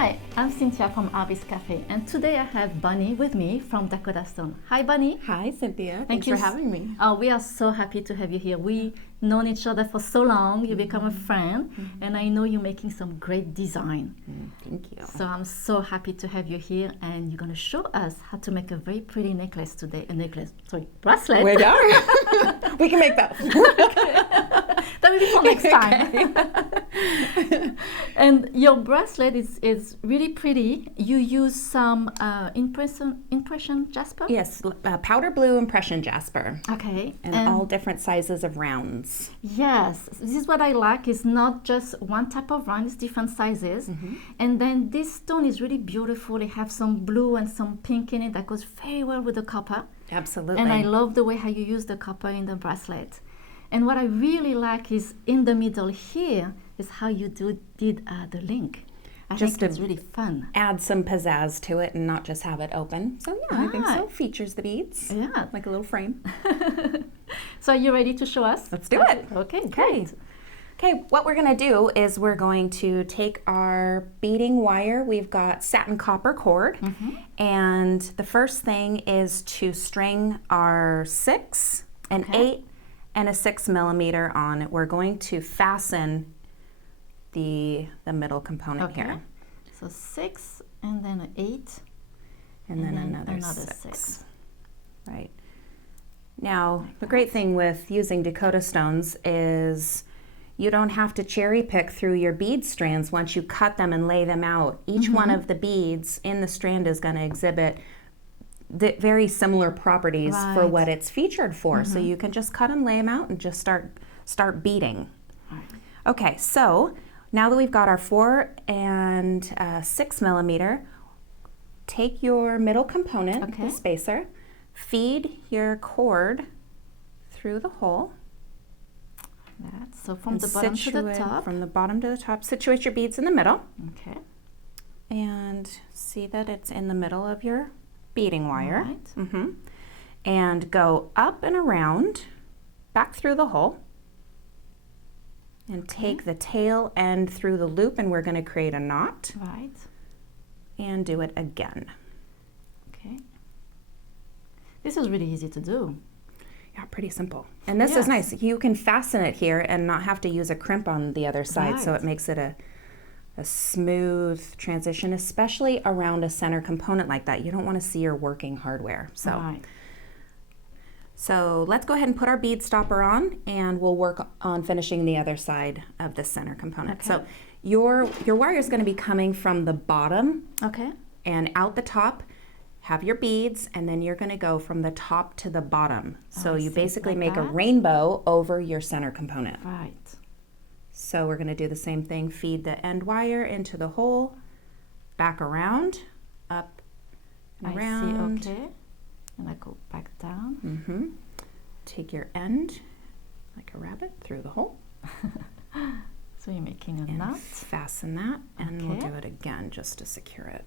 Hi, I'm Cynthia from Artbeads Cafe, and today I have Bunny with me from Dakota Stone. Hi, Bunny. Hi, Cynthia. Thanks for having me. Oh, we are so happy to have you here. We've known each other for so long. You become a friend, and I know you're making some great design. Thank you. So I'm so happy to have you here, and you're going to show us how to make a very pretty necklace today. Bracelet. We are. We can make both. That will be for next time. And your bracelet is really pretty. You use some impression jasper? Yes, powder blue impression jasper. Okay. And all different sizes of rounds. Yes, this is what I like. It's not just one type of round, it's different sizes. And then this stone is really beautiful. It has some blue and some pink in it that goes very well with the copper. Absolutely. And I love the way how you use the copper in the bracelet. And what I really like is in the middle here is how you did the link. I think it's really fun. Add some pizzazz to it and not just have it open. So yeah, I think so. Features the beads. Yeah. Like a little frame. So are you ready to show us? Let's do it. Okay, great. Okay, what we're going to do is we're going to take our beading wire. We've got satin copper cord. And the first thing is to string our 6, an 8, and a 6 millimeter on it. We're going to fasten the middle component here. So 6 and then an 8 and then another 6. Right. Now, the great thing with using Dakota stones is you don't have to cherry pick through your bead strands once you cut them and lay them out. Each one of the beads in the strand is going to exhibit the very similar properties for what it's featured for. So you can just cut them, lay them out, and just start beading. Okay, so now that we've got our 4 and 6 millimeter, take your middle component, the spacer, feed your cord through the hole. So from the bottom to the top. From the bottom to the top, situate your beads in the middle. Okay. And see that it's in the middle of your beading wire. And go up and around, back through the hole, and take the tail end through the loop, and we're going to create a knot. And do it again. Okay. This is really easy to do. Yeah, pretty simple. And this is nice. You can fasten it here and not have to use a crimp on the other side, so it makes it a smooth transition, especially around a center component like that. You don't want to see your working hardware. So let's go ahead and put our bead stopper on, and we'll work on finishing the other side of the center component. So your wire is going to be coming from the bottom and out the top. Have your beads, and then you're going to go from the top to the bottom. So you basically make a rainbow over your center component. So we're going to do the same thing. Feed the end wire into the hole, back around, up and around. And I go back down. Take your end, like a rabbit, through the hole. So you're making a knot. Fasten that, and we'll do it again just to secure it.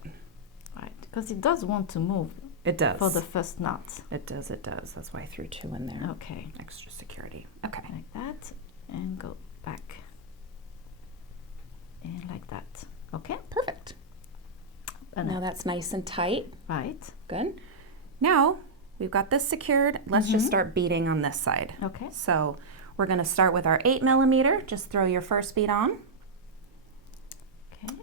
Because it does want to move. It does. For the first knot. It does, it does. That's why I threw 2 in there. Okay. Extra security. Okay. Like that, and go back. And like that. Okay. Perfect. And now that's nice and tight. Good. Now we've got this secured. Let's just start beading on this side. Okay. So we're going to start with our 8 millimeter. Just throw your first bead on.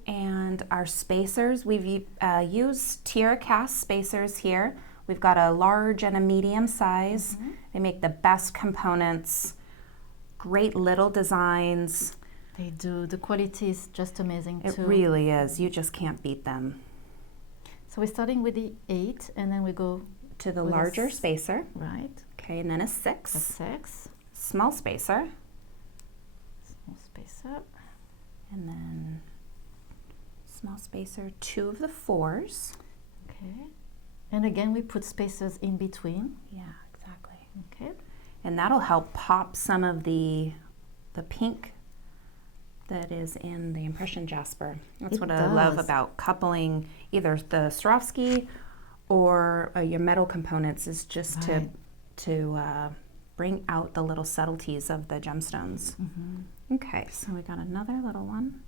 And our spacers, we've used Tierra cast spacers here. We've got a large and a medium size. They make the best components, great little designs. They do. The quality is just amazing too. It really is. You just can't beat them. So we're starting with the 8, and then we go to the larger spacer. Okay, and then a 6. A 6. Small spacer. Small spacer. And then small spacer, 2 of the 4s. Okay. And again, we put spacers in between. Yeah, exactly. Okay. And that'll help pop some of the pink that is in the impression jasper. That's what I love about coupling either the Swarovski or your metal components, is just to bring out the little subtleties of the gemstones. Okay, so we got another little one.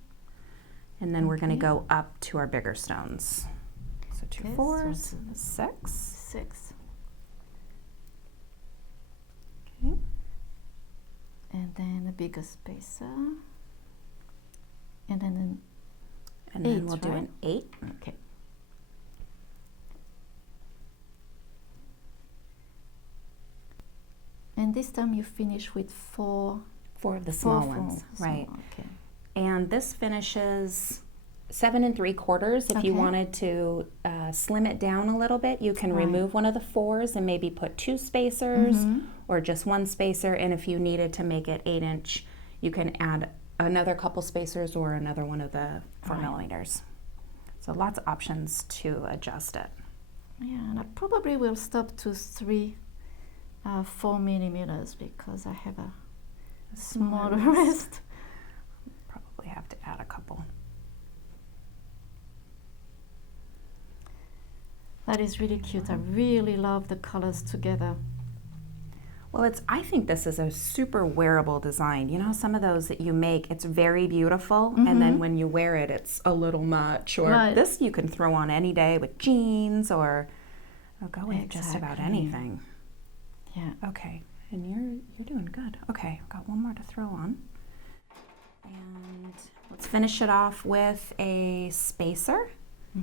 And then we're going to go up to our bigger stones. So 2 Okay, 4s, so 6. 6. Okay. And then a bigger spacer. And then an And then 8, we'll do right? an 8. Okay. And this time you finish with 4 of the small ones, right? Okay. And this finishes 7 3/4. If you Okay. wanted to slim it down a little bit, you can Right. remove one of the 4s and maybe put 2 spacers Mhm. or just 1 spacer. And if you needed to make it 8-inch, you can add another couple spacers or another one of the 4 Right. millimeters. So lots of options to adjust it. Yeah, and I probably will stop to 4 millimeters because I have a smaller wrist. Probably have to add a couple. That is really cute. I really love the colors together. Well, I think this is a super wearable design. You know, some of those that you make, it's very beautiful, and then when you wear it, it's a little much. Or Right. this you can throw on any day with jeans, or go with just about Exactly. anything. Yeah. Okay, and you're doing good. Okay, I've got one more to throw on. And let's finish it off with a spacer.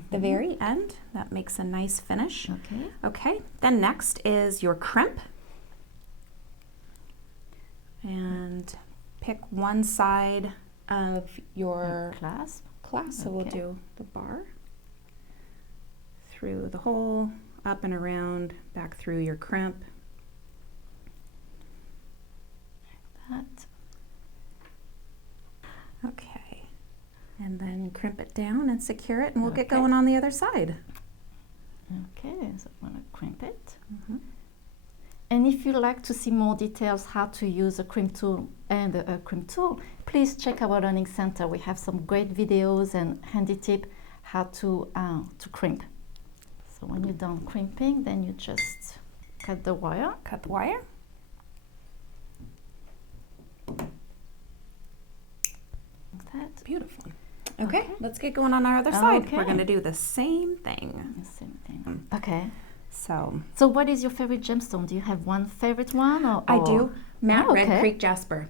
The very end, that makes a nice finish. Okay. Okay, then next is your crimp. And pick one side of your Clasp. clasp. So we'll Okay. do the bar through the hole, up and around, back through your crimp. That. Okay, and then crimp it down and secure it, and we'll get Okay. going on the other side. Okay, so I'm gonna crimp it. Mhm. And if you'd like to see more details how to use a crimp tool and a crimp tool, please check our learning center. We have some great videos and handy tip how to crimp. So when you're done crimping, then you just cut the wire. Cut the wire. Like that. Beautiful. Okay, Okay. let's get going on our other side. We're Okay. going to do the same thing. The same thing. Okay. So So what is your favorite gemstone? Do you have one favorite one? I do. Matte Oh, Red okay. Creek Jasper.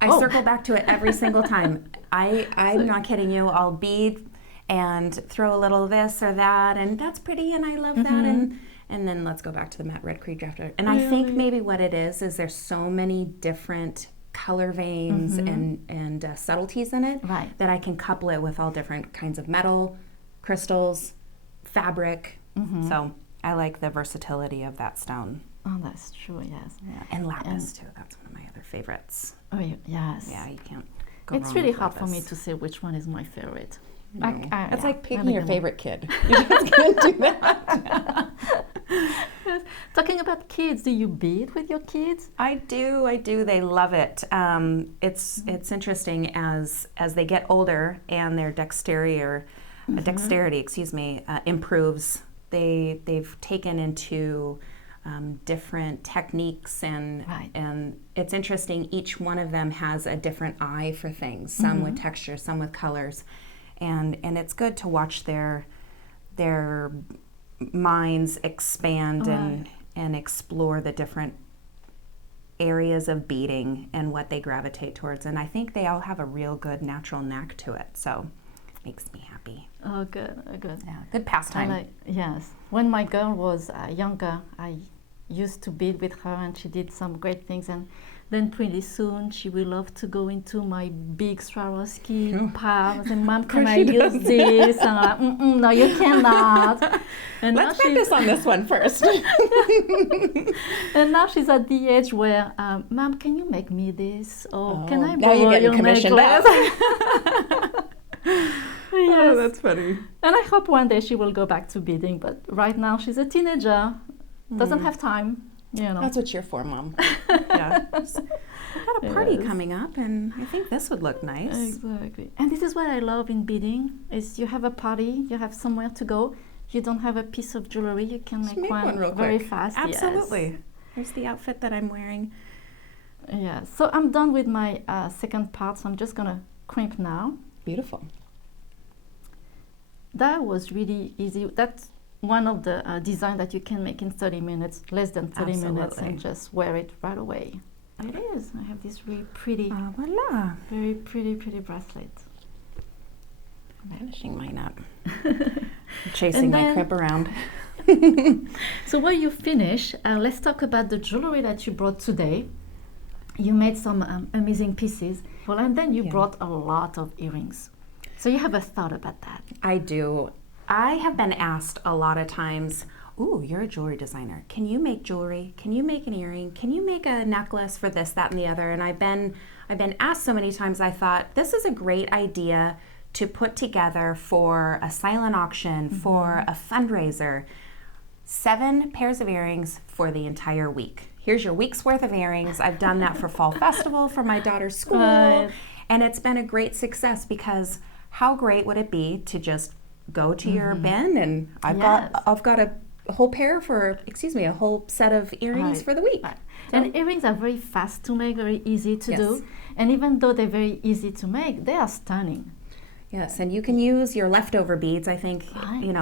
I Oh. circle back to it every single time. I'm not kidding you. I'll bead and throw a little this or that, and that's pretty, and I love that, and then let's go back to the Matte Red Creek Jasper. And I think Really? maybe what it is there's so many different color veins and subtleties in it Right. that I can couple it with all different kinds of metal, crystals, fabric. So I like the versatility of that stone. Oh, that's true. Yes. Yeah, and lapis too. That's one of my other favorites. Oh, yes. Yeah, you can't go It's wrong really with hard for me lapis. to say which one is my favorite. No. It's yeah, like picking really your good. favorite kid. You just can't do that. Yes. Talking about kids, do you bead with your kids? I do. They love it. It's interesting as they get older and their dexterity, improves. They've taken into different techniques and Right. it's interesting. Each one of them has a different eye for things. Some with texture, some with colors, and it's good to watch their minds expand and explore the different areas of beading and what they gravitate towards. And I think they all have a real good natural knack to it. So it makes me happy. Oh, good. Good. Yeah, good pastime. Yes. When my girl was younger, I used to bead with her, and she did some great things. And then pretty soon, she will love to go into my big Swarovski palms. And Mom, can I use this? And I'm like, no, you cannot. And Let's practice on this one first. And now she's at the age where, Mom, can you make me this? Or can I now borrow you're getting your commissioned necklace? Yes. that's funny. And I hope one day she will go back to beading, but right now she's a teenager, doesn't have time, That's what you're for, Mom. Yeah. We've got a party Yes. coming up, and I think this would look nice. Exactly. And this is what I love in beading, is you have a party, you have somewhere to go, you don't have a piece of jewelry, you can Just make one real very quick. fast. Absolutely. Here's the outfit that I'm wearing. Yes. Yeah. So I'm done with my second part, so I'm just gonna crimp now. Beautiful. that was really easy. That's one of the design that you can make in 30 minutes, less than 30 minutes, and just wear it right away. It is. I have this really pretty, voila. very pretty bracelet. I'm finishing mine up. Chasing my crib around. So while you finish, let's talk about the jewelry that you brought today. You made some amazing pieces. Well, and then you brought a lot of earrings. So you have a thought about that? I do. I have been asked a lot of times, ooh, you're a jewelry designer. Can you make jewelry? Can you make an earring? Can you make a necklace for this, that, and the other? And I've been asked so many times, I thought, this is a great idea to put together for a silent auction, for a fundraiser. 7 pairs of earrings for the entire week. Here's your week's worth of earrings. I've done that for Fall Festival for my daughter's school. And it's been a great success because how great would it be to just go to your bin and I've got a whole pair for, a whole set of earrings for the week. So. And earrings are very fast to make, very easy to do. And even though they're very easy to make, they are stunning. Yes, and you can use your leftover beads. I think,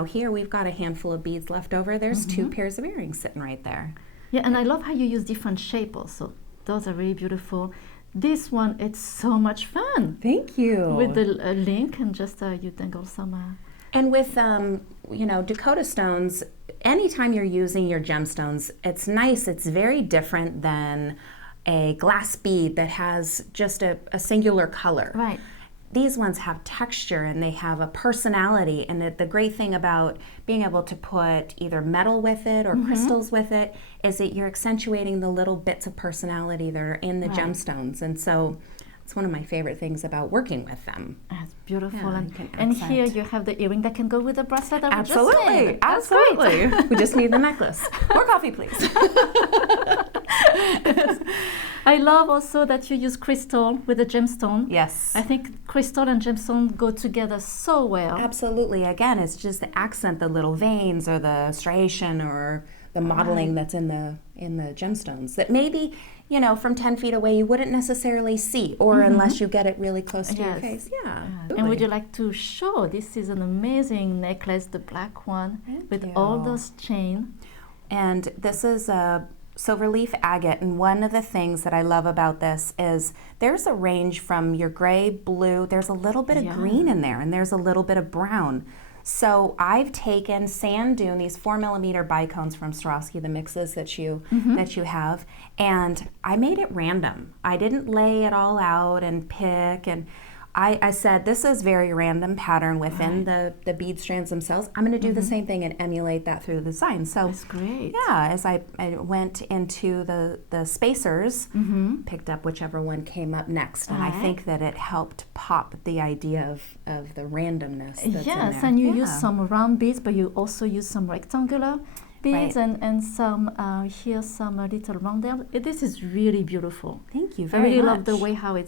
here we've got a handful of beads left over. There's 2 pairs of earrings sitting right there. Yeah, and I love how you use different shapes also. Those are really beautiful. This one, it's so much fun. Thank you. With the link and just you dangle some... And with, Dakota stones, anytime you're using your gemstones, it's nice. It's very different than a glass bead that has just a singular color. Right. These ones have texture and they have a personality, and the great thing about being able to put either metal with it or crystals with it is that you're accentuating the little bits of personality that are in the gemstones, and so it's one of my favorite things about working with them. That's beautiful. And here you have the earring that can go with the bracelet that we just made. Absolutely. We just need the necklace. More coffee, please. I love also that you use crystal with the gemstone. Yes. I think crystal and gemstone go together so well. Absolutely. Again, it's just the accent, the little veins or the striation or the modeling that's in the gemstones that maybe, from 10 feet away you wouldn't necessarily see, or unless you get it really close to your face. Yeah. And would you like to show? This is an amazing necklace, the black one, with all those chains. And this is a silver leaf agate, and one of the things that I love about this is there's a range from your gray, blue, there's a little bit of green in there, and there's a little bit of brown. So I've taken sand dune, these 4mm bicones from Swarovski, the mixes that you have, and I made it random. I didn't lay it all out and pick, and I said this is very random pattern within the bead strands themselves. I'm going to do the same thing and emulate that through the design. So that's great. Yeah, as I went into the spacers, picked up whichever one came up next, and I think that it helped pop the idea of the randomness that's in there. And you use some round beads, but you also use some rectangular beads and some here some little roundel. This is really beautiful. Thank you very much. I really love the way how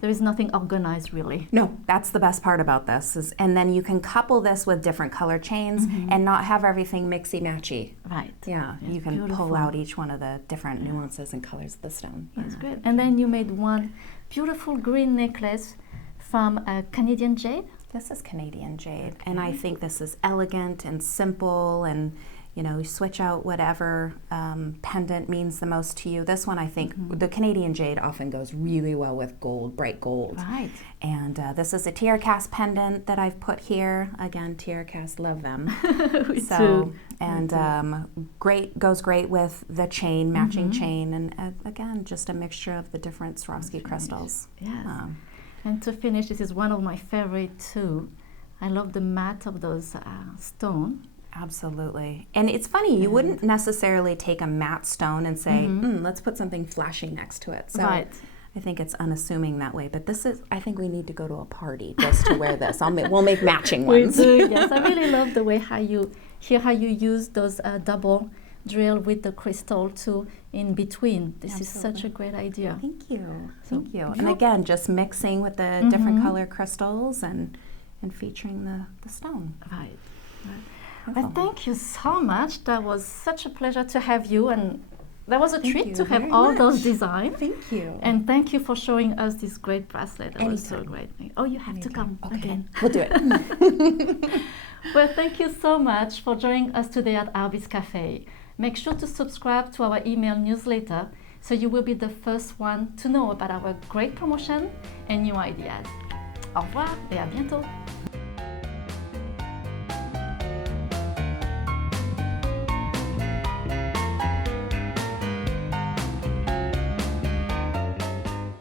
there is nothing organized really. No, that's the best part about this. And then you can couple this with different color chains and not have everything mixy-matchy. Right. Yeah, you can pull out each one of the different nuances and colors of the stone. That's great. And then you made one beautiful green necklace from Canadian jade. This is Canadian jade, and I think this is elegant and simple, and you switch out whatever pendant means the most to you. This one, I think, the Canadian jade often goes really well with gold, bright gold. Right. And this is a tiara cast pendant that I've put here. Again, tiara cast, love them. We too. And goes great with the chain, matching chain, and again, just a mixture of the different Swarovski crystals. Yeah. And to finish, this is one of my favorite too. I love the matte of those stone. Absolutely. And it's funny, you wouldn't necessarily take a matte stone and say, let's put something flashy next to it. So I think it's unassuming that way. But this is, I think we need to go to a party just to wear this. We'll make matching ones. We do, yes. I really love the way how you use those double drill with the crystal too in between. This is such a great idea. Thank you. Thank you. And again, just mixing with the different color crystals and featuring the stone. Right. Well, thank you so much. That was such a pleasure to have you, and That was a treat to have all those designs. Thank you. And thank you for showing us this great bracelet. That was so Anytime. great. Oh, you have to come again. We'll do it. Well, thank you so much for joining us today at Artbeads Cafe. Make sure to subscribe to our email newsletter so you will be the first one to know about our great promotion and new ideas. Au revoir et à bientôt.